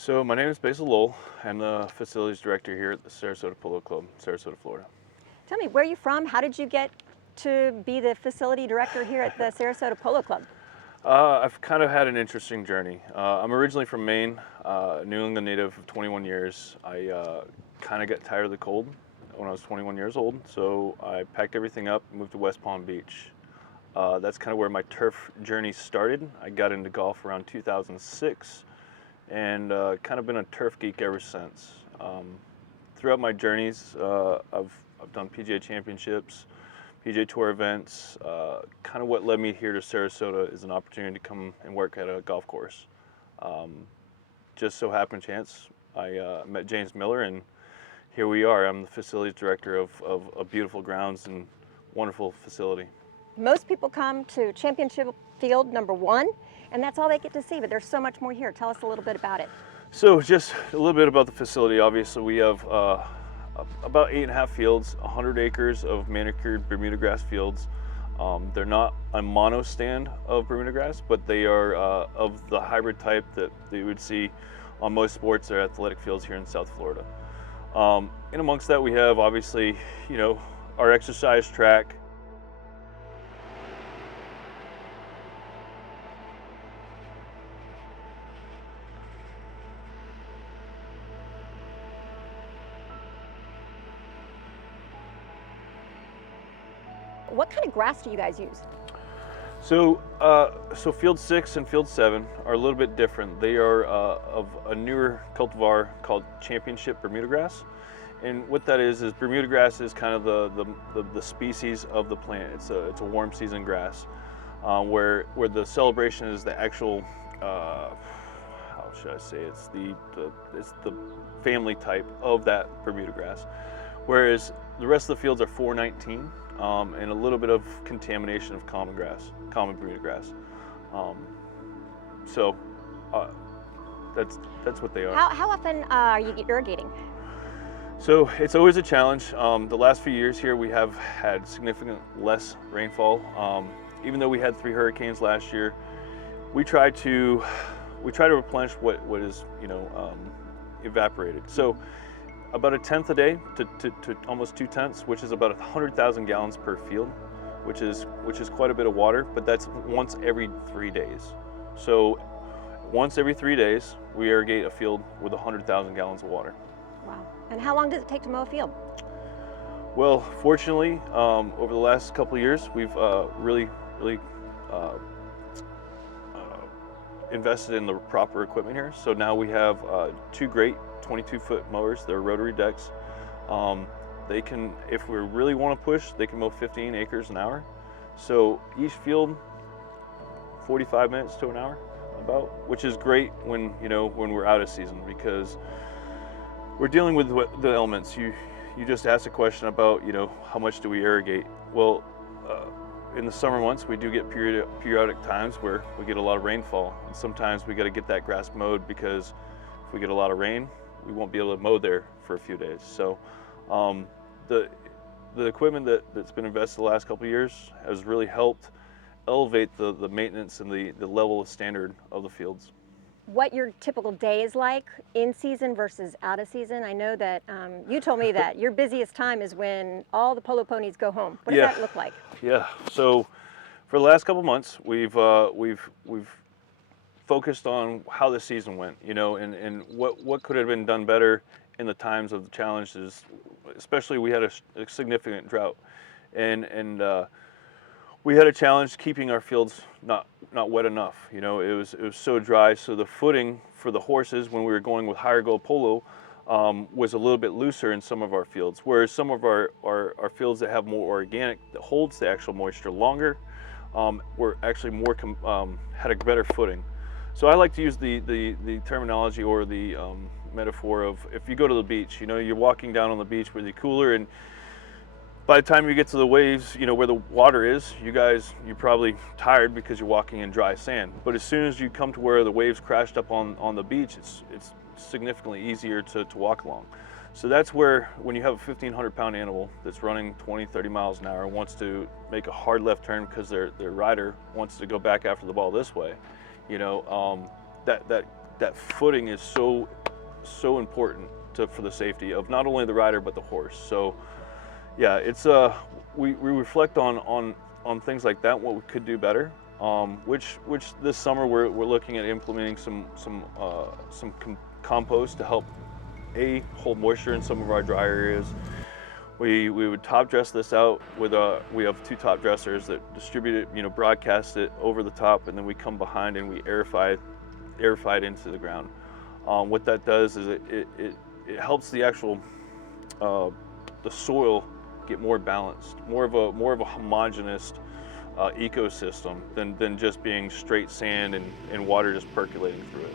So my name is Basil Lowell. I'm the facilities director here at the Sarasota Polo Club, Sarasota, Florida. Tell me, where are you from? How did you get to be the facility director here at the Sarasota Polo Club? I've kind of had an interesting journey. I'm originally from Maine, New England native of 21 years. I kind of got tired of the cold when I was 21 years old, so I packed everything up and moved to West Palm Beach. That's kind of where my turf journey started. I got into golf around 2006 and kind of been a turf geek ever since. Throughout my journeys, I've done PGA championships, PGA Tour events. Kind of what led me here to Sarasota is an opportunity to come and work at a golf course. Just so happened chance, I met James Miller, and here we are. I'm the facilities director of a beautiful grounds and wonderful facility. Most people come to Championship Field #1, and that's all they get to see, but there's so much more here. Tell us a little bit about it. So just a little bit about the facility. Obviously, we have about 8.5 fields, 100 acres of manicured Bermuda grass fields. They're not a mono stand of Bermuda grass, but they are of the hybrid type that you would see on most sports or athletic fields here in South Florida. And amongst that, we have obviously, our exercise track. What kind of grass do you guys use? So Field 6 and Field 7 are a little bit different. They are of a newer cultivar called Championship Bermuda grass. And what that is Bermuda grass is kind of the species of the plant. It's a warm season grass, where the celebration is the actual, how should I say, it's the family type of that Bermuda grass. Whereas the rest of the fields are 419, and a little bit of contamination of common Bermuda grass. That's what they are. How often are you irrigating? So it's always a challenge. The last few years here, we have had significant less rainfall. Even though we had 3 hurricanes last year, we try to replenish what is evaporated. So about 1/10 a day to almost 2/10, which is about 100,000 gallons per field, which is quite a bit of water. But that's once every 3 days. So once every 3 days, we irrigate a field with 100,000 gallons of water. Wow. And how long does it take to mow a field? Well, fortunately, over the last couple of years, we've really invested in the proper equipment here. So now we have 2 great 22-foot mowers. They're rotary decks. They can, if we really want to push, they can mow 15 acres an hour. So each field, 45 minutes to an hour, about, which is great when we're out of season, because we're dealing with the elements. You just asked a question about how much do we irrigate. Well, in the summer months, we do get periodic times where we get a lot of rainfall, and sometimes we got to get that grass mowed, because if we get a lot of rain, we won't be able to mow there for a few days. So the equipment that's been invested the last couple of years has really helped elevate the maintenance and the level of standard of the fields. What your typical day is like in season versus out of season? I know that you told me that your busiest time is when all the polo ponies go home. What does that look like? Yeah. So for the last couple of months, we've focused on how the season went, and what could have been done better in the times of the challenges. Especially, we had a significant drought, and we had a challenge keeping our fields not wet enough. It was so dry, so the footing for the horses when we were going with higher goal polo was a little bit looser in some of our fields, whereas some of our fields that have more organic, that holds the actual moisture longer, were actually more had a better footing. So I like to use the terminology or the metaphor of, if you go to the beach, you're walking down on the beach with your cooler, and by the time you get to the waves, where the water is, you're probably tired because you're walking in dry sand. But as soon as you come to where the waves crashed up on the beach, it's significantly easier to walk along. So that's where, when you have a 1,500-pound animal that's running 20, 30 miles an hour and wants to make a hard left turn because their rider wants to go back after the ball this way, that that footing is so important for the safety of not only the rider but the horse. So yeah, it's we reflect on things like that, what we could do better. Which this summer we're looking at implementing some compost to help hold moisture in some of our dry areas. We would top dress this out with we have 2 top dressers that distribute it, broadcast it over the top, and then we come behind and we airify it into the ground. What that does is it helps the actual the soil get more balanced, more of a homogeneous ecosystem than just being straight sand and water just percolating through it.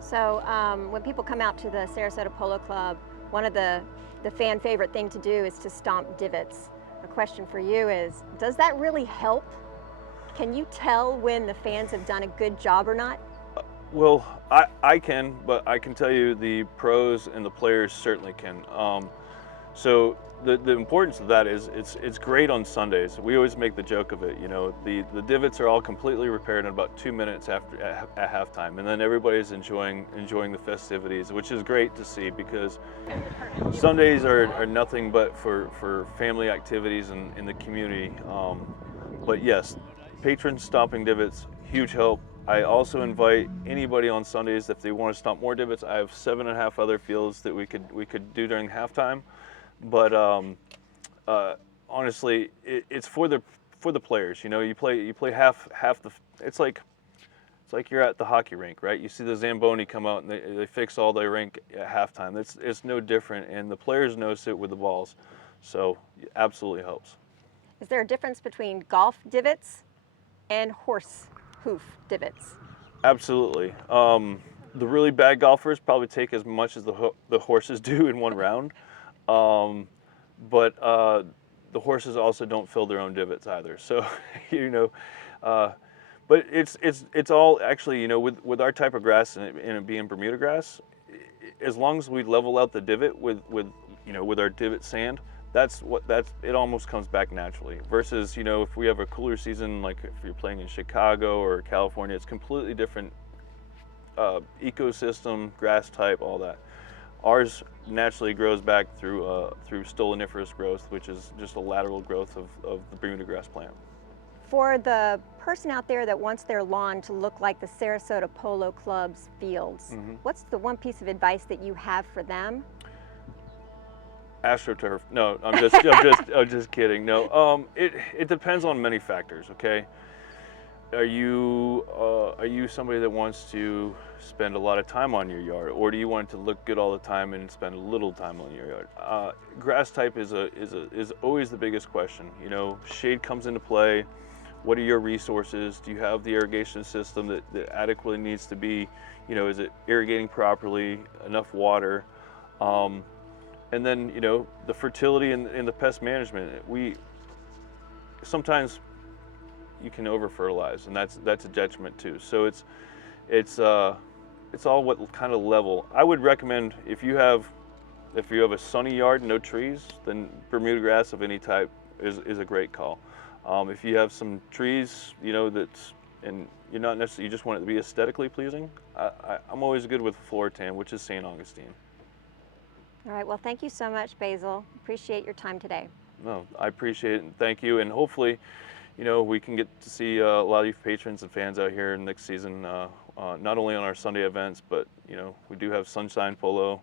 So when people come out to the Sarasota Polo Club, one of the fan favorite thing to do is to stomp divots. A question for you is, does that really help? Can you tell when the fans have done a good job or not? Well, I can, but I can tell you the pros and the players certainly can. So the importance of that is it's great on Sundays. We always make the joke of it. The divots are all completely repaired in about 2 minutes at halftime, and then everybody's enjoying the festivities, which is great to see because Sundays are nothing but for family activities in the community. But yes, patrons stomping divots, huge help. I also invite anybody on Sundays if they want to stomp more divots. I have 7.5 other fields that we could do during halftime. But honestly, it's for the players. You play half the. It's like you're at the hockey rink, right? You see the Zamboni come out and they fix all their rink at halftime. It's no different, and the players notice it with the balls, so it absolutely helps. Is there a difference between golf divots and horse hoof divots? Absolutely. The really bad golfers probably take as much as the horses do in one round. But the horses also don't fill their own divots either. So, but it's all actually, with our type of grass and it being Bermuda grass, as long as we level out the divot with our divot sand, it almost comes back naturally. Versus, if we have a cooler season, like if you're playing in Chicago or California, it's completely different ecosystem, grass type, all that. Ours naturally grows back through stoloniferous growth, which is just a lateral growth of the Bermuda grass plant. For the person out there that wants their lawn to look like the Sarasota Polo Club's fields, what's the one piece of advice that you have for them? AstroTurf. No, I'm just kidding. No, it depends on many factors. Okay. Are you somebody that wants to spend a lot of time on your yard, or do you want it to look good all the time and spend a little time on your yard? Grass type is always the biggest question. Shade comes into play. What are your resources? Do you have the irrigation system that adequately needs to be? Is it irrigating properly? Enough water? And then the fertility and the pest management. Sometimes you can over fertilize, and that's a detriment too. So it's all what kind of level. I would recommend if you have a sunny yard, no trees, then Bermuda grass of any type is a great call. If you have some trees, and you're not necessarily, you just want it to be aesthetically pleasing, I'm always good with Floritan, which is St. Augustine. All right, well, thank you so much, Basil. Appreciate your time today. No, I appreciate it, and thank you, and hopefully, we can get to see a lot of you patrons and fans out here next season, not only on our Sunday events, but, we do have Sunset Polo,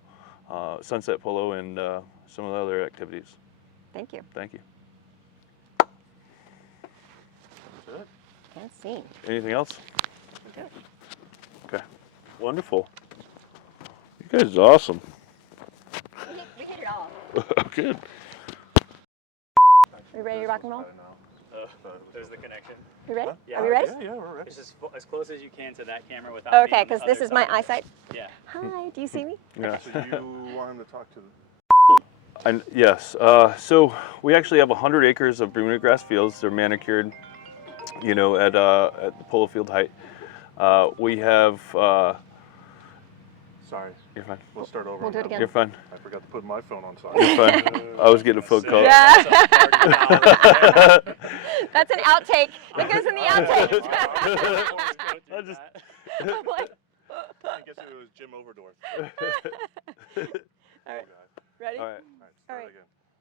and some of the other activities. Thank you. Thank you. And scene. Anything else? Good. Okay. Wonderful. You guys are awesome. We hit it all. Good. Are you ready to rock and roll? There's the connection. You ready? Huh? Yeah. Are we ready? Yeah, we're ready. It's as close as you can to that camera without. Okay, being because on this the is other my side. eyesight. Yeah. Hi, do you see me? Yeah. So you want him to talk to the... And yes, so we actually have 100 acres of Bermuda grass fields. They're manicured, you know, at the polo field height. We have. Sorry, You're fine. we'll start over. We'll on do it that again. You're one. fine. I forgot to put my phone on You're silent. fine. I was getting a phone call. Yeah. That's a party foul right there. That's an outtake. That goes in the outtake. I just. I'm like, I guess it was Jim Overdorf. all right, ready? All right. All right, start right. again.